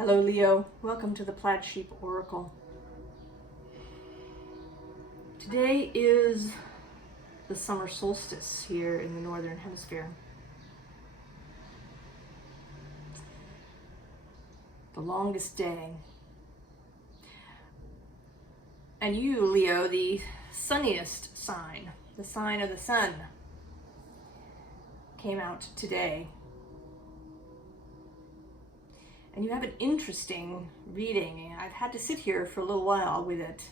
Hello Leo, welcome to the Plaid Sheep Oracle. Today is the summer solstice here in the Northern Hemisphere. The longest day. And you, Leo, the sunniest sign, the sign of the sun, came out today. And you have an interesting reading. I've had to sit here for a little while with it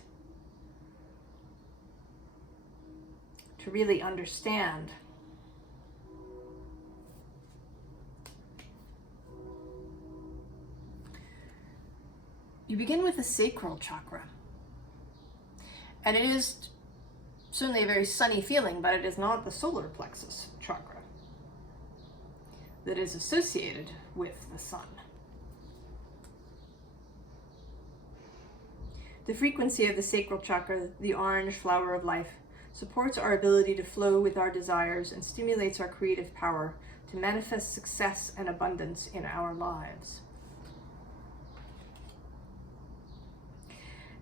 to really understand. You begin with the sacral chakra. And it is certainly a very sunny feeling, but it is not the solar plexus chakra that is associated with the sun. The frequency of the sacral chakra, the orange flower of life, supports our ability to flow with our desires and stimulates our creative power to manifest success and abundance in our lives.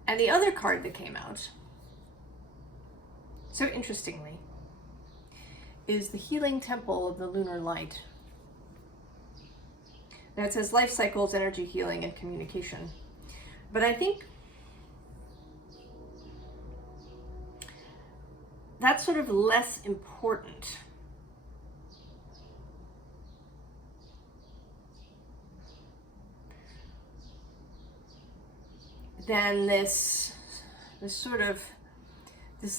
And the other card that came out, so interestingly, is the healing temple of the lunar light. That says life cycles, energy healing, and communication. But I think that's sort of less important than this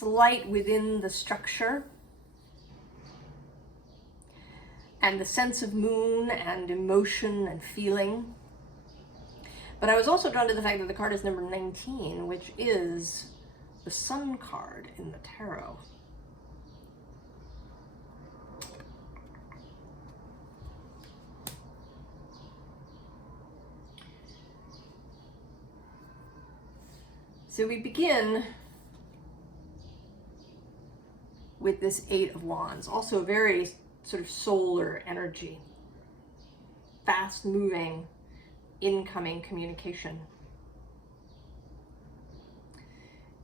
light within the structure and the sense of moon and emotion and feeling. But I was also drawn to the fact that the card is number 19, which is the Sun card in the tarot. So we begin with this Eight of Wands, also very sort of solar energy, fast moving, incoming communication.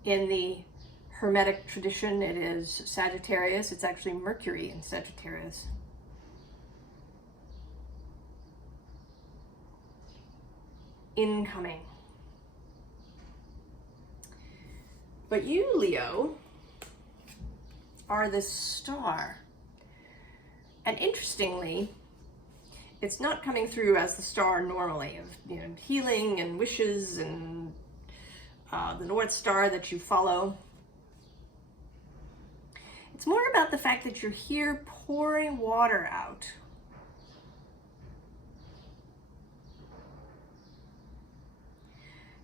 In the Hermetic tradition, it is Sagittarius. It's actually Mercury in Sagittarius. Incoming. But you, Leo, are this star. And interestingly, it's not coming through as the star normally of healing and wishes and the North Star that you follow. It's more about the fact that you're here pouring water out.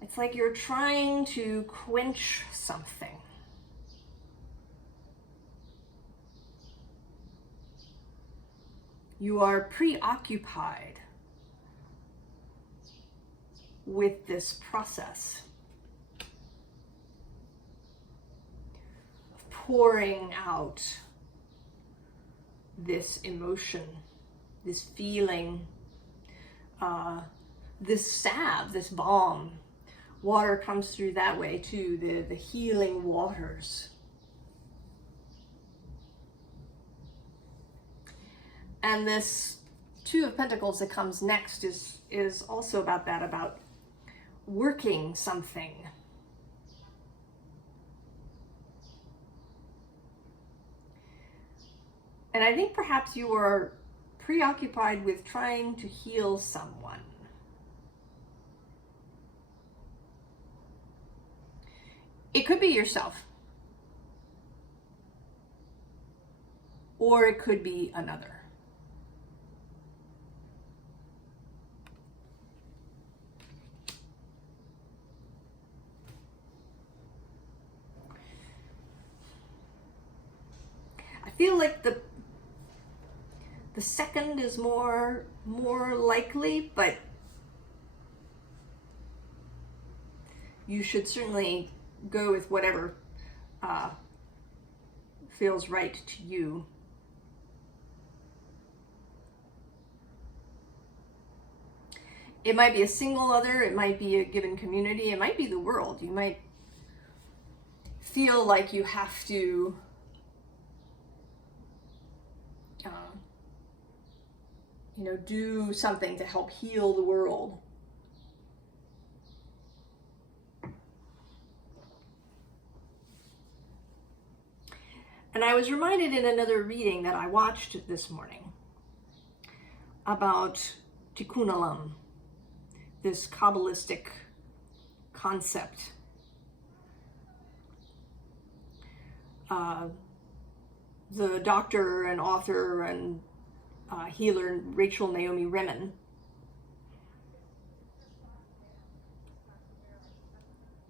It's like you're trying to quench something. You are preoccupied with this process of pouring out this emotion, this feeling, this salve, this balm. Water comes through that way too, the healing waters. And this Two of Pentacles that comes next is also about that, about working something. And I think perhaps you are preoccupied with trying to heal someone. It could be yourself, or it could be another. I feel like the second is more likely, but you should certainly go with whatever feels right to you. It might be a single other, it might be a given community, it might be the world. You might feel like you have to do something to help heal the world. And I was reminded in another reading that I watched this morning about Tikkun Olam, this Kabbalistic concept. The doctor and author and healer Rachel Naomi Remen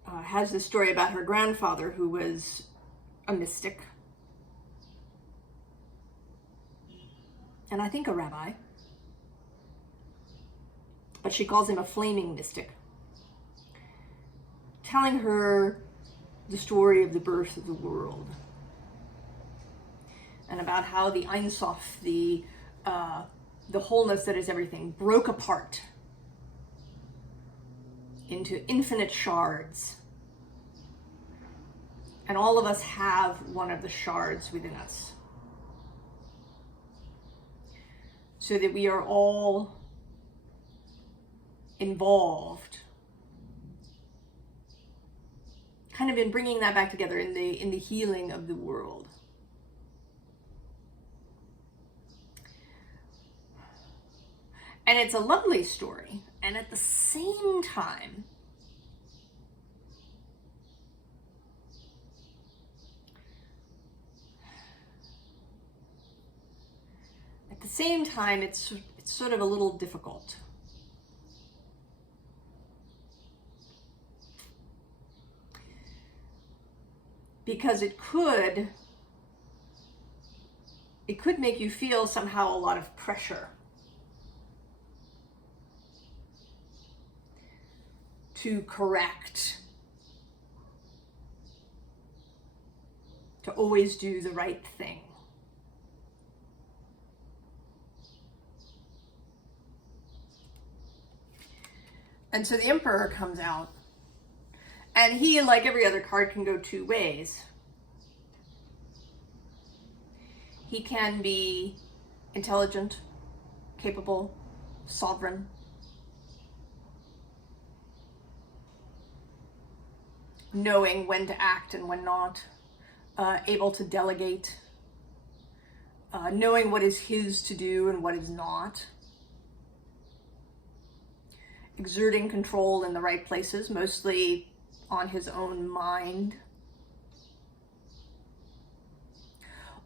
has this story about her grandfather, who was a mystic, and I think a rabbi, but she calls him a flaming mystic, telling her the story of the birth of the world, and about how the Ein Sof, the wholeness that is everything, broke apart into infinite shards. And all of us have one of the shards within us. So that we are all involved, kind of in bringing that back together in the healing of the world. And it's a lovely story, and at the same time, it's sort of a little difficult. Because it could make you feel somehow a lot of pressure to correct, to always do the right thing. And so the Emperor comes out, and he, like every other card, can go two ways. He can be intelligent, capable, sovereign, knowing when to act and when not, able to delegate, knowing what is his to do and what is not, exerting control in the right places, mostly on his own mind.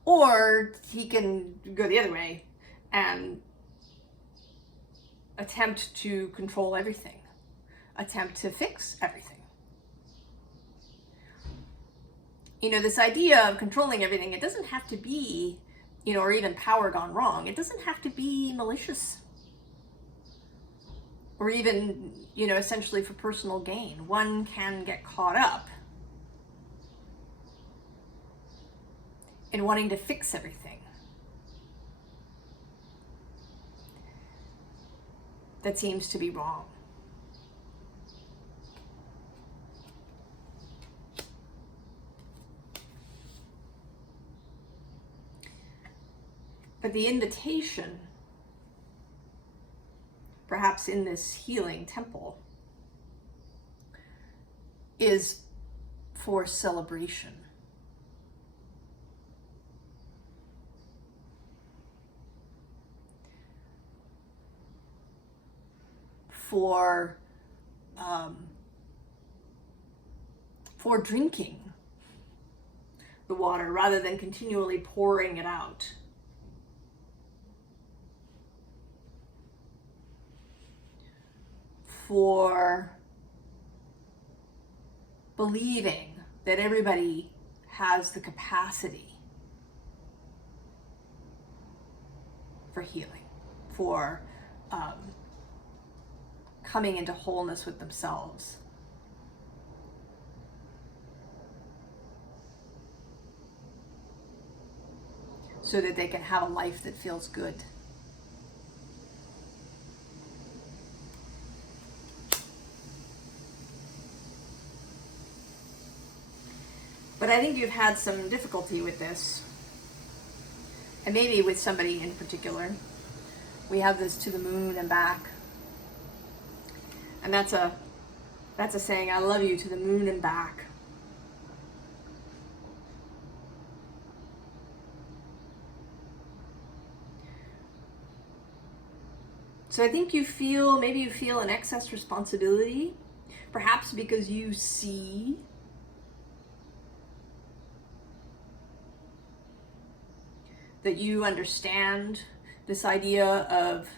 Or he can go the other way and attempt to control everything, attempt to fix everything. This idea of controlling everything, it doesn't have to be, or even power gone wrong. It doesn't have to be malicious. Or even, essentially for personal gain. One can get caught up in wanting to fix everything. That seems to be wrong. But the invitation, perhaps in this healing temple, is for celebration. For drinking the water rather than continually pouring it out. For believing that everybody has the capacity for healing, for coming into wholeness with themselves. So that they can have a life that feels good. But I think you've had some difficulty with this, and maybe with somebody in particular. We have this to the moon and back, and that's a saying, I love you to the moon and back. So I think maybe you feel an excess responsibility, perhaps because you see that you understand this idea of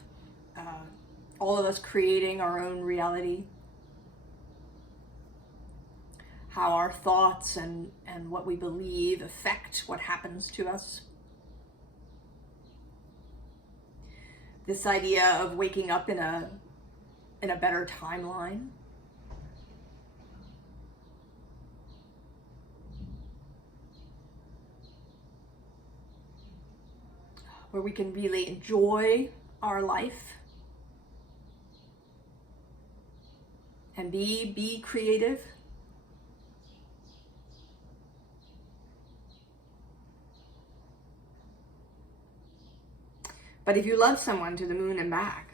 all of us creating our own reality, how our thoughts and what we believe affect what happens to us. This idea of waking up in a better timeline. Where we can really enjoy our life and be creative. But if you love someone to the moon and back,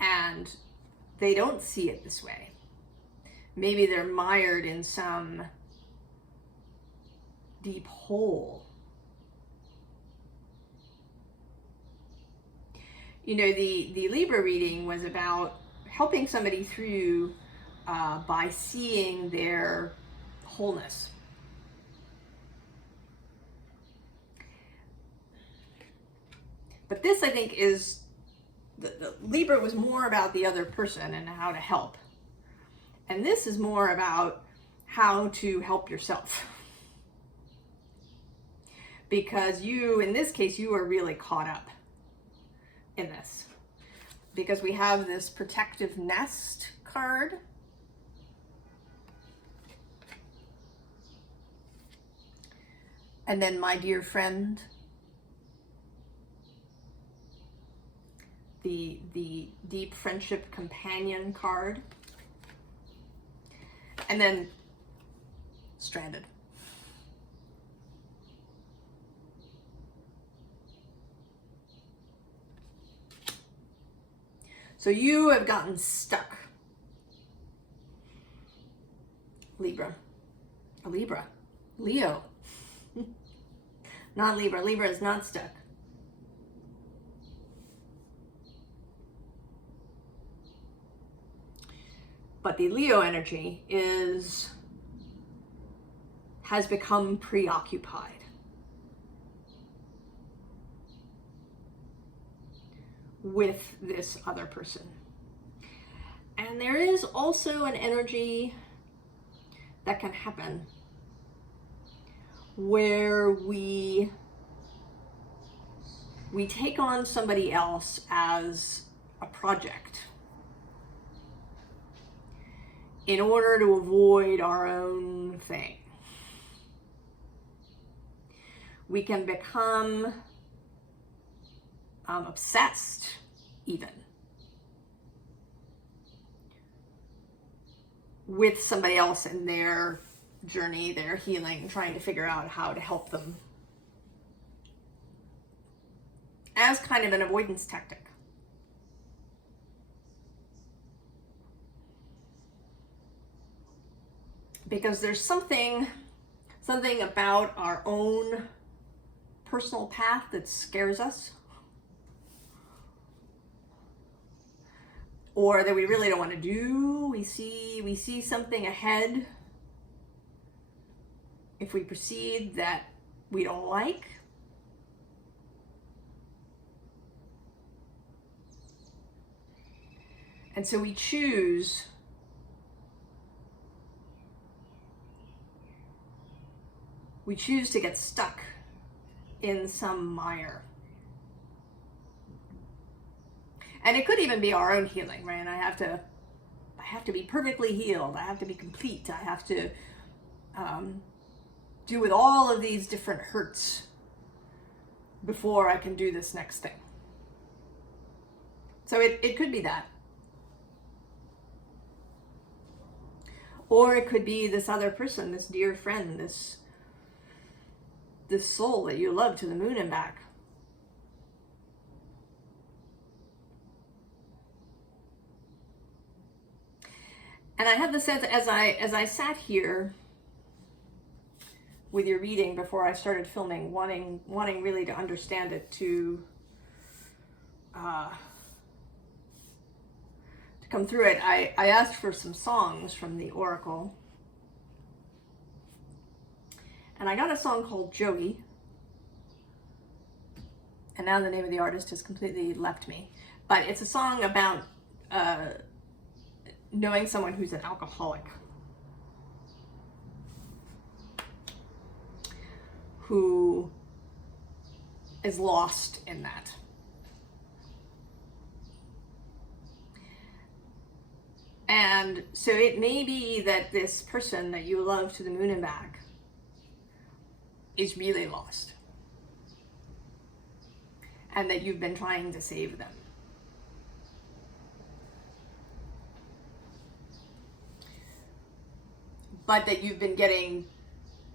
and they don't see it this way, maybe they're mired in some deep hole. You know, the Libra reading was about helping somebody through by seeing their wholeness. But this, I think, is, the Libra was more about the other person and how to help. And this is more about how to help yourself. Because you, in this case, you are really caught up in this. Because we have this protective nest card. And then my dear friend. The deep friendship companion card. And then stranded. So you have gotten stuck. Libra. A Libra. Leo. Not Libra. Libra is not stuck. But the Leo energy has become preoccupied. With this other person. And there is also an energy that can happen where we take on somebody else as a project in order to avoid our own thing. We can become obsessed, even, with somebody else in their journey, their healing, trying to figure out how to help them as kind of an avoidance tactic. Because there's something about our own personal path that scares us. Or that we really don't want to do. We see something ahead, if we proceed, that we don't like. And so we choose to get stuck in some mire. And it could even be our own healing, right? And I have to be perfectly healed. I have to be complete. I have to do with all of these different hurts before I can do this next thing. So it could be that. Or it could be this other person, this dear friend, this soul that you love to the moon and back. And I had the sense as I sat here with your reading before I started filming, wanting really to understand it, to come through it, I asked for some songs from the Oracle. And I got a song called Joey. And now the name of the artist has completely left me. But it's a song about knowing someone who's an alcoholic, who is lost in that. And so it may be that this person that you love to the moon and back is really lost, and that you've been trying to save them. But that you've been getting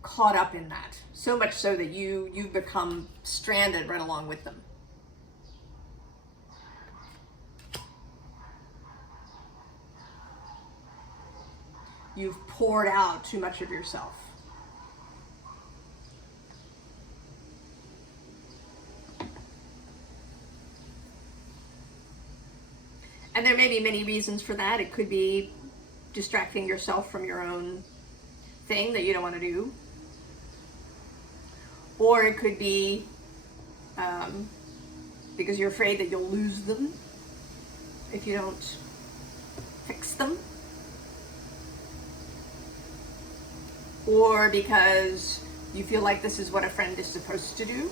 caught up in that, so much so that you've become stranded right along with them. You've poured out too much of yourself. And there may be many reasons for that. It could be distracting yourself from your own thing that you don't want to do. Or it could be because you're afraid that you'll lose them if you don't fix them. Or because you feel like this is what a friend is supposed to do.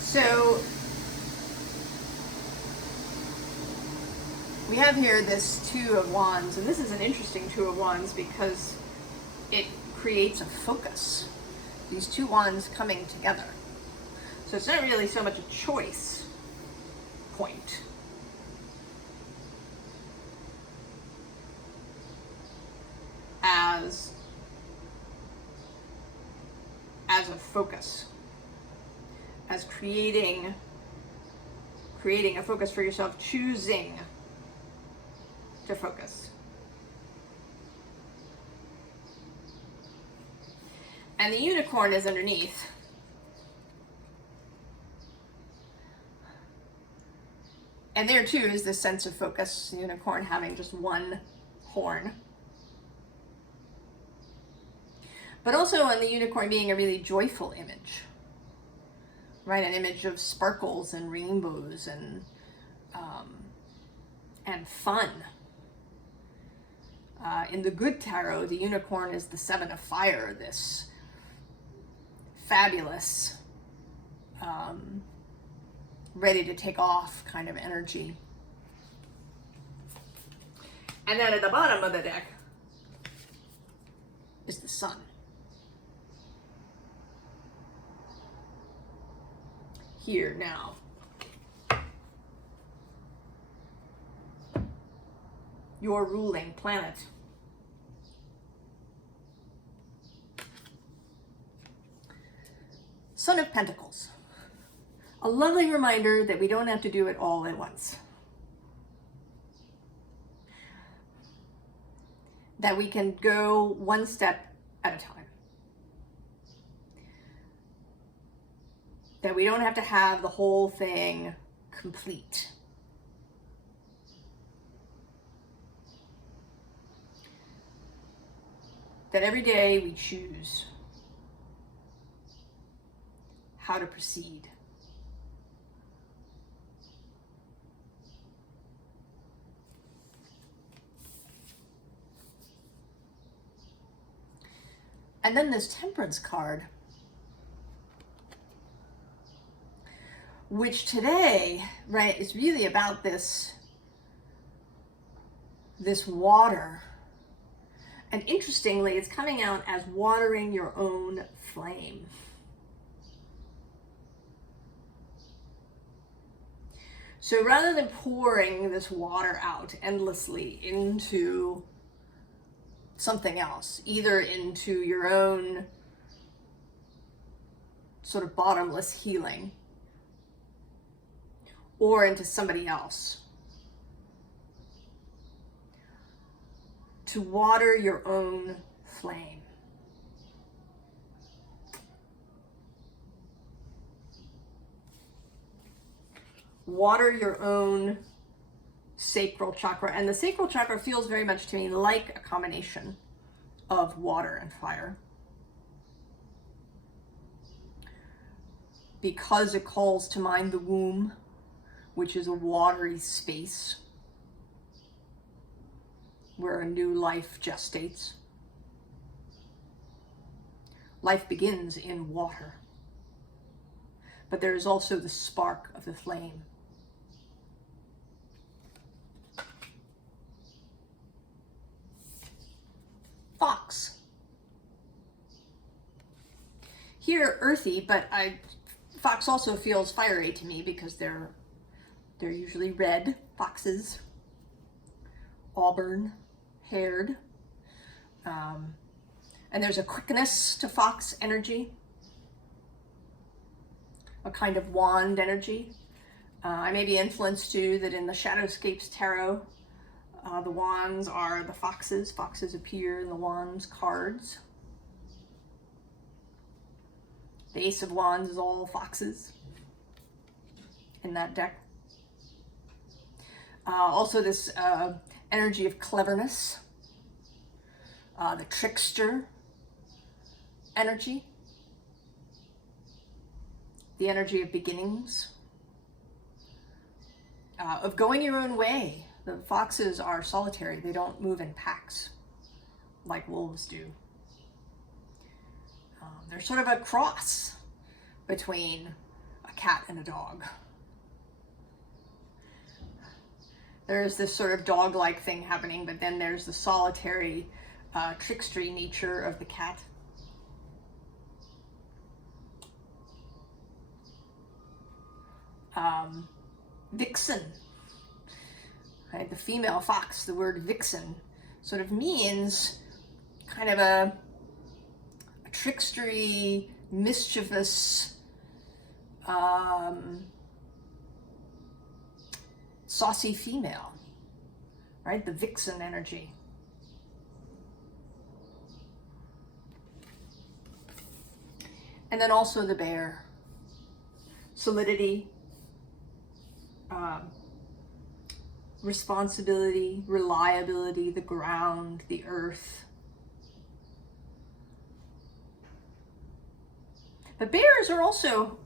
So we have here this Two of Wands, and this is an interesting Two of Wands because it creates a focus. These two wands coming together. So it's not really so much a choice point as a focus, as creating a focus for yourself, choosing to focus. And the unicorn is underneath. And there too is this sense of focus, the unicorn having just one horn. But also on the unicorn being a really joyful image, right? An image of sparkles and rainbows and fun. In the good tarot, the unicorn is the Seven of Fire, this fabulous, ready to take off kind of energy. And then at the bottom of the deck is the Sun. Here now. Your ruling planet. Son of Pentacles. A lovely reminder that we don't have to do it all at once. That we can go one step at a time. That we don't have to have the whole thing complete. That every day we choose how to proceed. And then this Temperance card, which today, right, is really about this water. And interestingly, it's coming out as watering your own flame. So rather than pouring this water out endlessly into something else, either into your own sort of bottomless healing or into somebody else, to water your own flame. Water your own sacral chakra. And the sacral chakra feels very much to me like a combination of water and fire, because it calls to mind the womb, which is a watery space where a new life gestates. Life begins in water, but there is also the spark of the flame. Fox. Here, earthy, but fox also feels fiery to me because they're usually red foxes, auburn haired, and there's a quickness to fox energy, a kind of wand energy. I may be influenced too that in the Shadowscapes Tarot, the wands are the foxes. Foxes appear in the wands cards. The Ace of Wands is all foxes in that deck. Also this energy of cleverness, the trickster energy, the energy of beginnings, of going your own way. The foxes are solitary. They don't move in packs like wolves do. They're sort of a cross between a cat and a dog. There's this sort of dog-like thing happening, but then there's the solitary, trickstery nature of the cat. Vixen. Right? The female fox, the word vixen, sort of means kind of a trickstery, mischievous, saucy female, right? The vixen energy. And then also the bear. Solidity, responsibility, reliability, the ground, the earth. But bears are also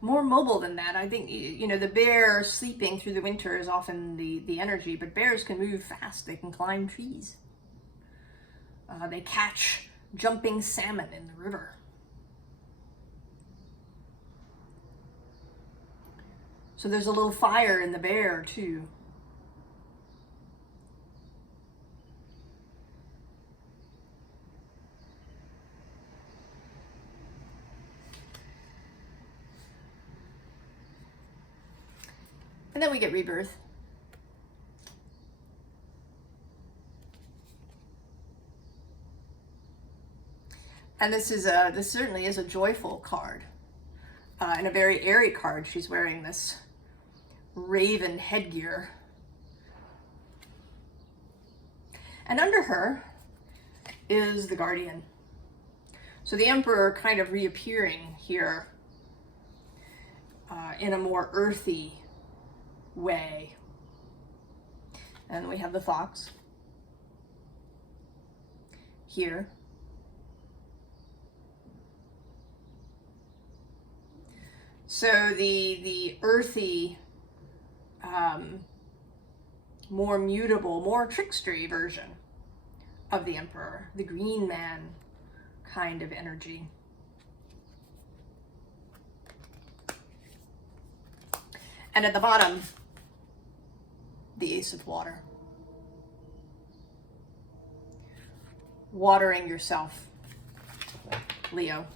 more mobile than that. I think, you know, the bear sleeping through the winter is often the energy, but bears can move fast. They can climb trees. They catch jumping salmon in the river. So there's a little fire in the bear too. And then we get rebirth. And this certainly is a joyful card, and a very airy card. She's wearing this raven headgear, and under her is the guardian. So the emperor kind of reappearing here in a more earthy way. And we have the fox here. So the earthy, more mutable, more trickstery version of the emperor, the green man kind of energy. And at the bottom, the Ace of Water. Watering yourself, Leo.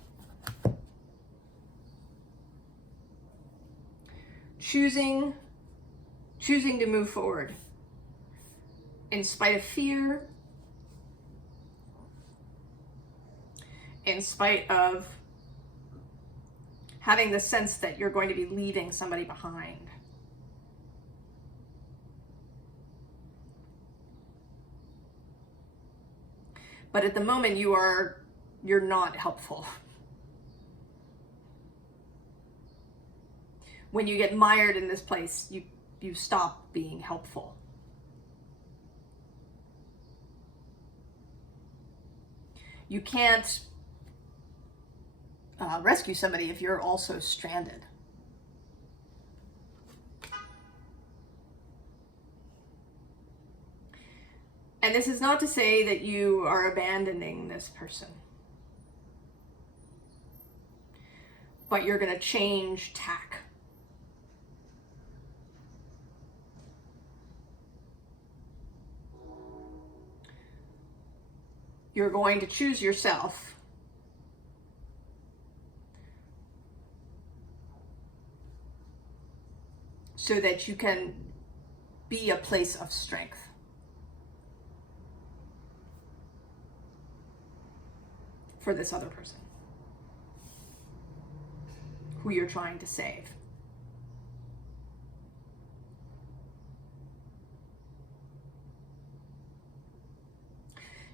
choosing to move forward in spite of fear, in spite of having the sense that you're going to be leaving somebody behind. But at the moment you're not helpful. When you get mired in this place, you stop being helpful. You can't rescue somebody if you're also stranded. And this is not to say that you are abandoning this person, but you're going to change tack. You're going to choose yourself so that you can be a place of strength. For this other person who you're trying to save.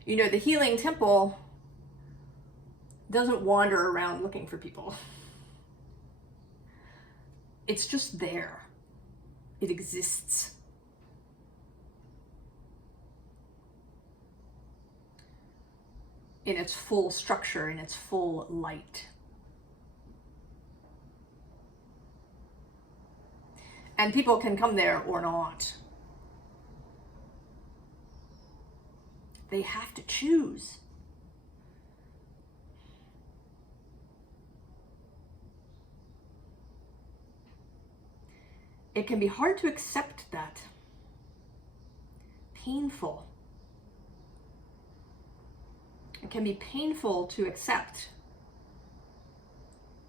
You know, the healing temple doesn't wander around looking for people. It's just there. It exists. In its full structure, in its full light. And people can come there or not. They have to choose. It can be hard to accept that. Painful. It can be painful to accept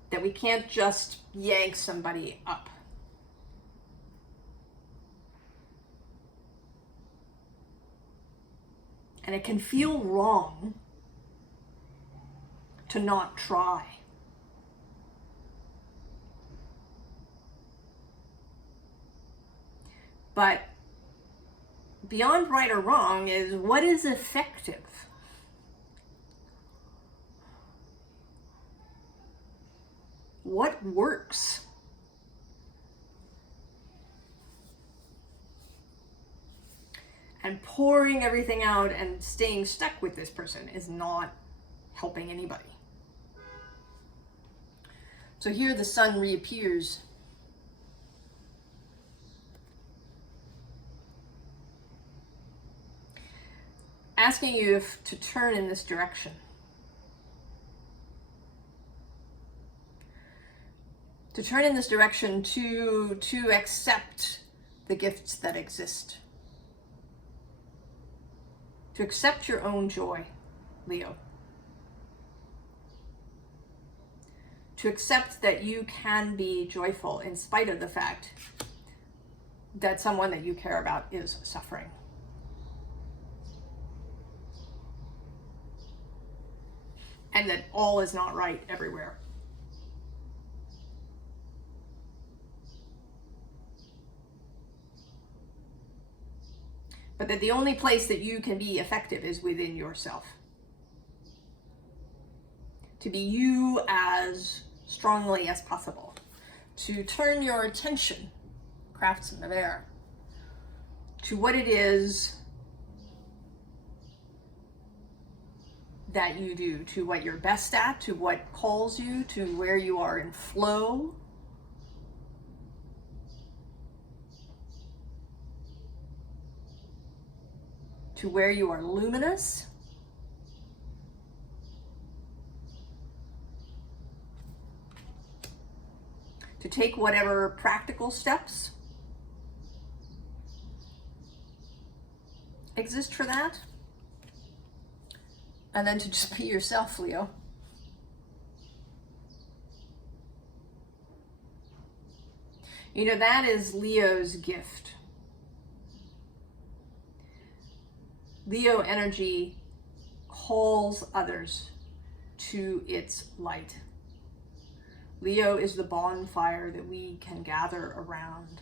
that we can't just yank somebody up. And it can feel wrong to not try. But beyond right or wrong is what is effective. What works? And pouring everything out and staying stuck with this person is not helping anybody. So here the sun reappears. Asking you to turn in this direction. To turn in this direction to accept the gifts that exist. To accept your own joy, Leo. To accept that you can be joyful in spite of the fact that someone that you care about is suffering. And that all is not right everywhere. But that the only place that you can be effective is within yourself. To be you as strongly as possible. To turn your attention, craftsman of air, to what it is that you do, to what you're best at, to what calls you, to where you are in flow. To where you are luminous. To take whatever practical steps exist for that. And then to just be yourself, Leo. You know, that is Leo's gift. Leo energy calls others to its light. Leo is the bonfire that we can gather around.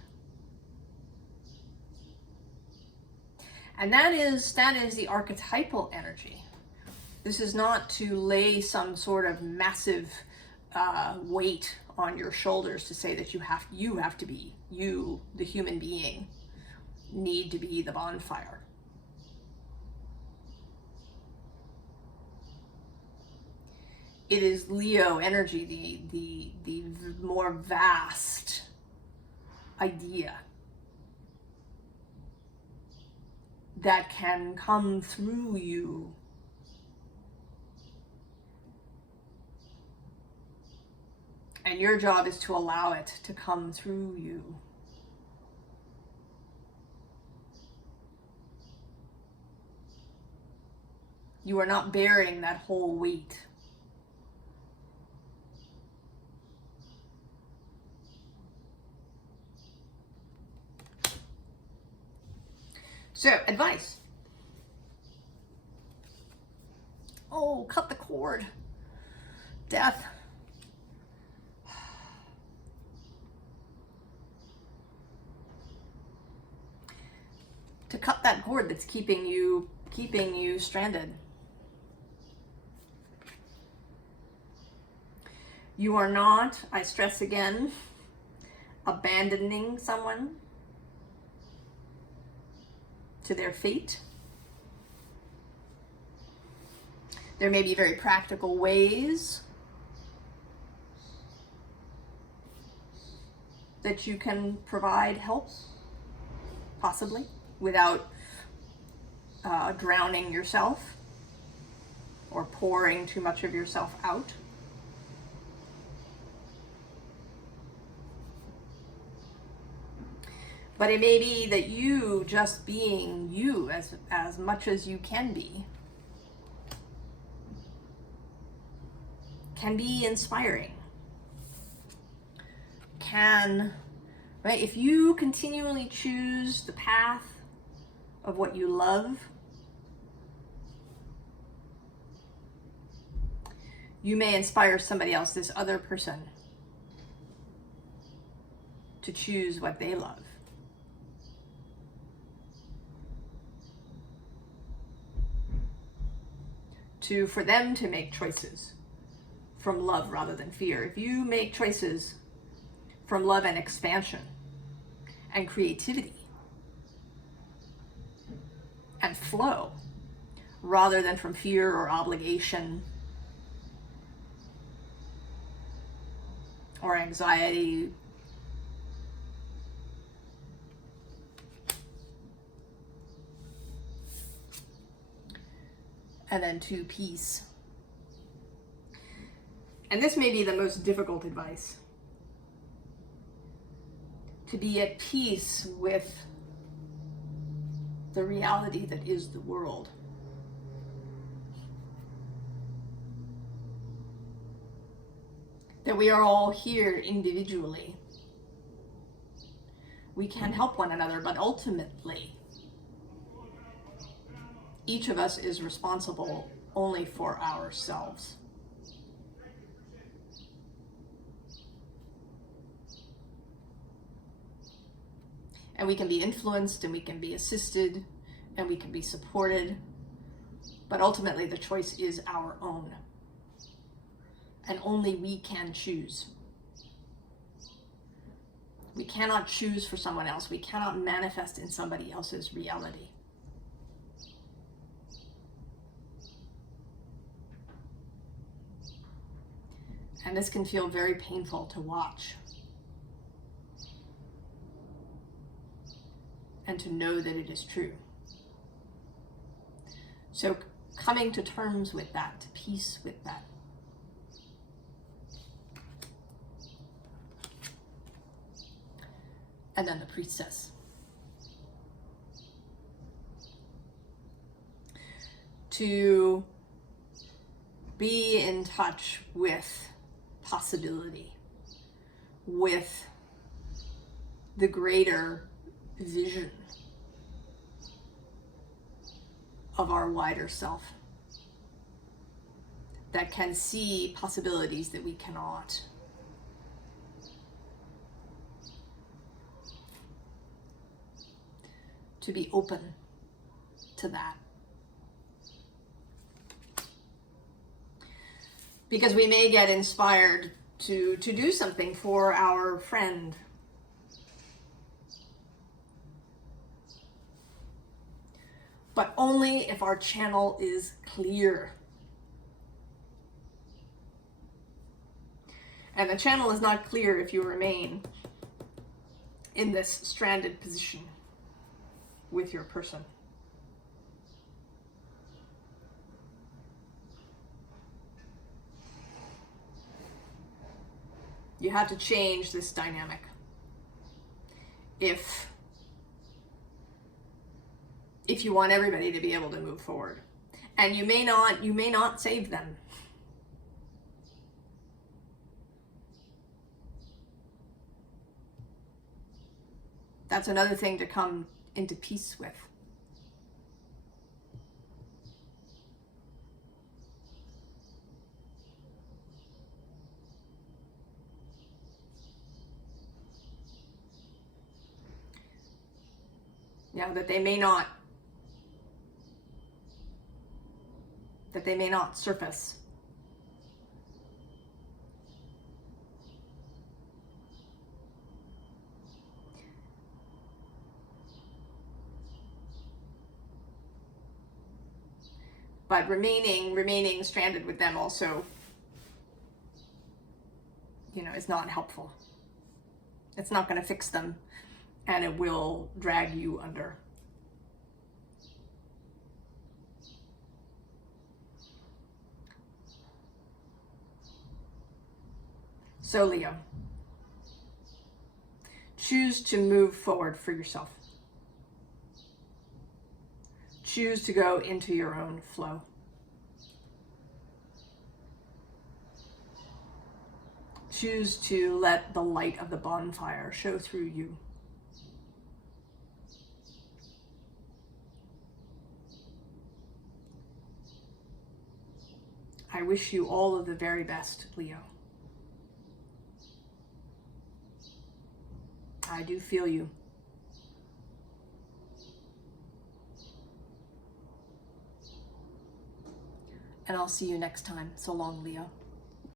And that is the archetypal energy. This is not to lay some sort of massive weight on your shoulders to say that you have to be, you, the human being, need to be the bonfire. It is Leo energy, the more vast idea that can come through you. And your job is to allow it to come through you. You are not bearing that whole weight. So, advice. Oh, cut the cord. Death. To cut that cord that's keeping you stranded. You are not, I stress again, abandoning someone to their fate. There may be very practical ways that you can provide help, possibly, without drowning yourself or pouring too much of yourself out. But it may be that you just being you as much as you can be inspiring. Right? If you continually choose the path of what you love, you may inspire somebody else, this other person, to choose what they love. For them to make choices from love rather than fear. If you make choices from love and expansion and creativity and flow rather than from fear or obligation or anxiety, and then to peace. And this may be the most difficult advice. To be at peace with the reality that is the world. That we are all here individually. We can help one another, but ultimately, each of us is responsible only for ourselves. And we can be influenced, and we can be assisted, and we can be supported, but ultimately the choice is our own. And only we can choose. We cannot choose for someone else. We cannot manifest in somebody else's reality. And this can feel very painful to watch. And to know that it is true. So coming to terms with that, to peace with that. And then the priestess. To be in touch with possibility, with the greater vision of our wider self that can see possibilities that we cannot. To be open to that. Because we may get inspired to do something for our friend. But only if our channel is clear. And the channel is not clear if you remain in this stranded position with your person. You have to change this dynamic. If you want everybody to be able to move forward. And you may not save them. That's another thing to come into peace with. Now that they may not surface. But remaining stranded with them also, is not helpful. It's not going to fix them, and it will drag you under. So Leo, choose to move forward for yourself. Choose to go into your own flow. Choose to let the light of the bonfire show through you. I wish you all of the very best, Leo. I do feel you. And I'll see you next time. So long, Leo.